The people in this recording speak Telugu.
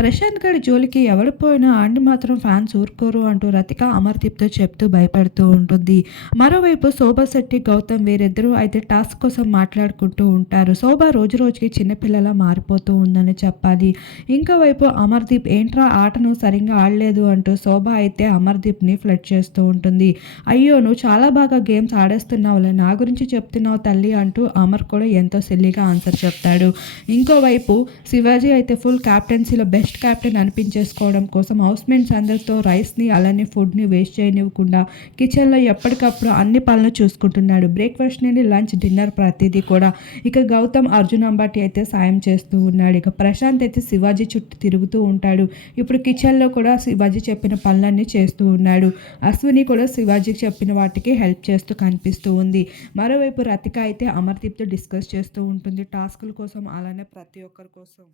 ప్రశాంత్ గడి జోలికి ఎవరు పోయినా ఆండి మాత్రం ఫ్యాన్స్ ఊరుకోరు అంటూ రతిక అమర్దీప్తో చెప్తూ భయపడుతూ ఉంటుంది. మరోవైపు శోభా శెట్టి గౌతమ్ వీరిద్దరూ అయితే టాస్క్ కోసం మాట్లాడుకుంటూ ఉంటారు. శోభ రోజు రోజుకి చిన్నపిల్లలా మారిపోతూ ఉందని చెప్పాలి. ఇంకోవైపు అమర్దీప్ ఏంట్రా ఆటను సరిగ్గా ఆడలేదు అంటూ శోభ అయితే అమర్దీప్ని ఫ్లడ్ చేస్తూ ఉంటుంది. అయ్యో నువ్వు చాలా బాగా గేమ్స్ ఆడేస్తున్నావులే నా గురించి చెప్తున్నావు తల్లి అంటూ అమర్ కూడా ఎంతో సిల్లీగా ఆన్సర్ చెప్తాడు. ఇంకోవైపు శివాజీ అయితే ఫుల్ క్యాప్టెన్సీలో బెస్ట్ క్యాప్టెన్ అనిపించేసుకోవడం కోసం హౌస్మేట్స్ అందరితో రైస్ని అలానే ఫుడ్ని వేస్ట్ చేయనివ్వకుండా కిచెన్లో ఎప్పటికప్పుడు అన్ని పనులు చూసుకుంటున్నాడు. బ్రేక్ఫాస్ట్ నుండి లంచ్ డిన్నర్ ప్రతిదీ కూడా. ఇక గౌతమ్ అర్జున్ అంబాటి అయితే సాయం చేస్తూ ఉన్నాడు. ఇక ప్రశాంత్ అయితే శివాజీ చుట్టూ తిరుగుతూ ఉంటాడు. ఇప్పుడు కిచెన్లో కూడా శివాజీ చెప్పిన పనులన్నీ చేస్తూ ఉన్నాడు. అశ్విని కూడా శివాజీకి చెప్పిన వాటికి హెల్ప్ చేస్తూ కనిపిస్తూ ఉంది. మరోవైపు రతిక అయితే అమర్దీప్తో డిస్కస్ చేస్తూ ఉంటుంది. టాస్కుల కోసం అలానే ప్రతి ఒక్కరి కోసం.